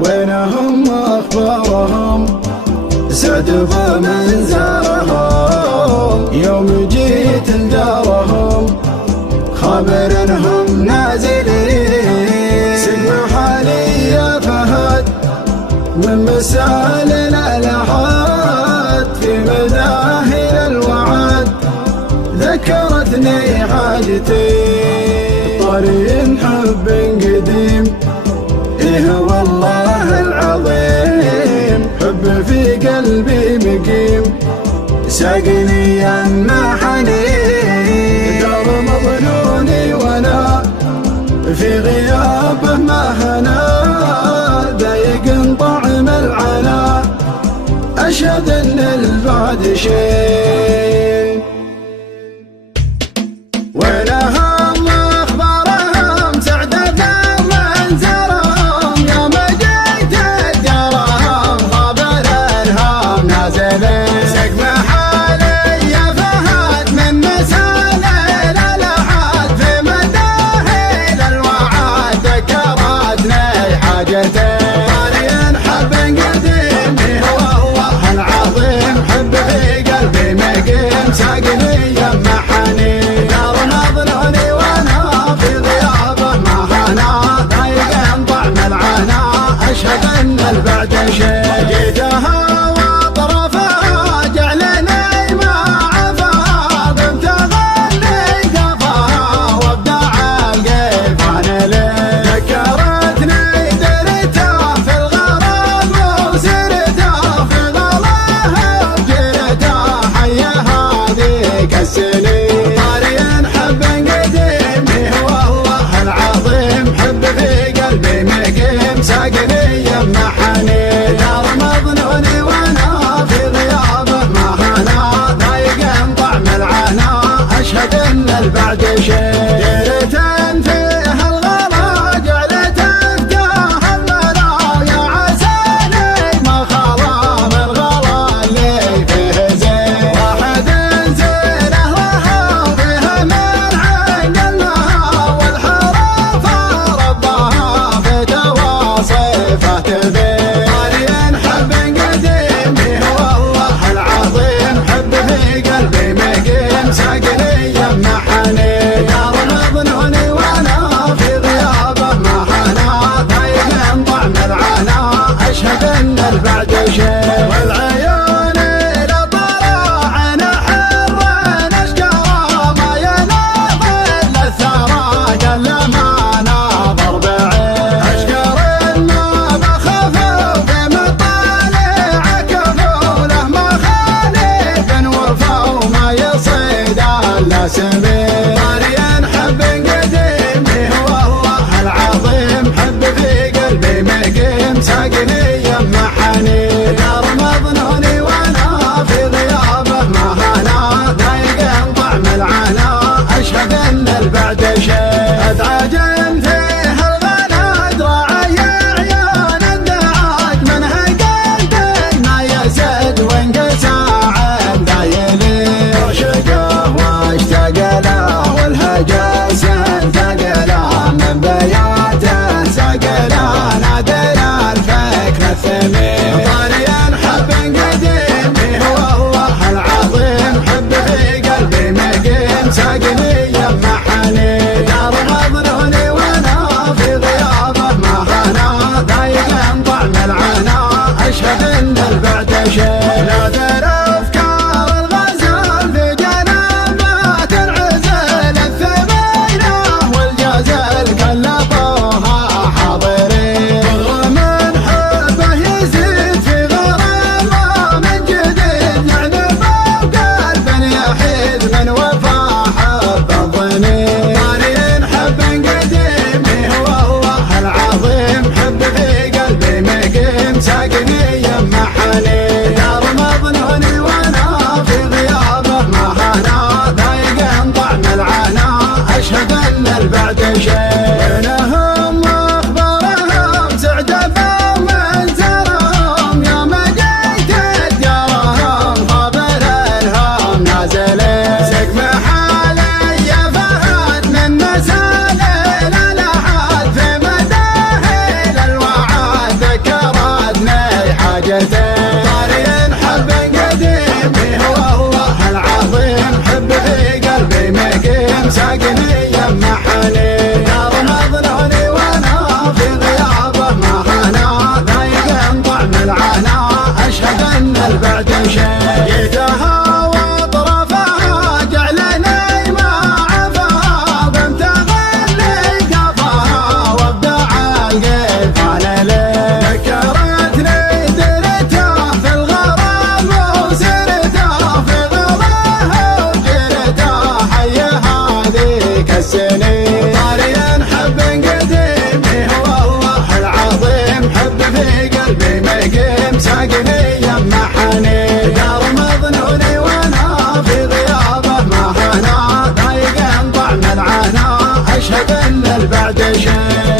وينهم أخبارهم سعد بمن زارهم يوم جيت لدارهم خبر انهم نازلين سقم حالي يا فهد من مسال الالحاد في مداهل الوعد ذكرتني حاجتي طريق حب قديم إيه والله العظيم حب في قلبي مقيم ساقني يمحني دار مظنوني وانا في غيابه ما هنا ضايق طعم العنا اشهد ان البعد شيء ولهم اخبارهم سعد من زارهم يوم جيت دارهم خبر انهم نازلين سقم حالي يا فهد من مسال الالحاد في مداهل الوعد ذكرتني حاجتي طريق حب قديم والله العظيم حب في قلبي مقيم ساقني يمحني أشهد أن البعد شيء جيتها وطرفها جعلني ما عفا ضمت ظني قفاها وابدع القيفان لي ذكرتني درته في الغرام وسرته في غلاه وجرته حي هذيك السنين طريق حب قديم والله العظيم حب في قلبي مقيم ساقني يمحني دار مظنوني وانا في غيابه ما هنا ضايق طعم العنا اشهد ان البعد شيء ديرة فيها الغلا جعلت افتاه الملا يا عساني ما خلا من غلا اللي فيه زين واحد زين اهلها وفيها من عقلها والحرافه ربها في تواصفه تبين طريق حب قديم والله العظيم حب في قلبي مقيم ساقني يمحني دار مظنوني وانا في غيابه ما هنا ضايق طعم العنا اشهد ان البعد شيء والعيون الى طلع نحر نشكره ما يناظر للثرى قل ما ناظر بعين اشكر ما بخف في مطالع كفوله ما خالف وفا وما يصيد الا سمين طريق حب قديم والله العظيم حب في قلبي مقيم ساقني يمحني دار مظنوني وانا في غيابه ما هنا ضايق طعم العنا اشهد ان البعد شيء ادعجن فيها الغلا ادرع يا عيون الدعاج منها قلب ما يزد وانقسى عن ذايلين عشقه واشتاق له والهجس انتقى له من بياته سقى له نادر الفكر الثمين طريق حب قديم والله العظيم حب في قلبي مقيم ساقني يمحني دار مظنوني وانا في غيابه ما هنا ضايق طعم العنا اشهد ان البعد شيء نادر افكار الغزال في جنابات العزل الثمينه والجزل كلطوها حاضرين بغر من حبه يزيد في غرامه من جديد يعني فوق قلب يحيد من وفا حبه أشهد أن البعد شيء.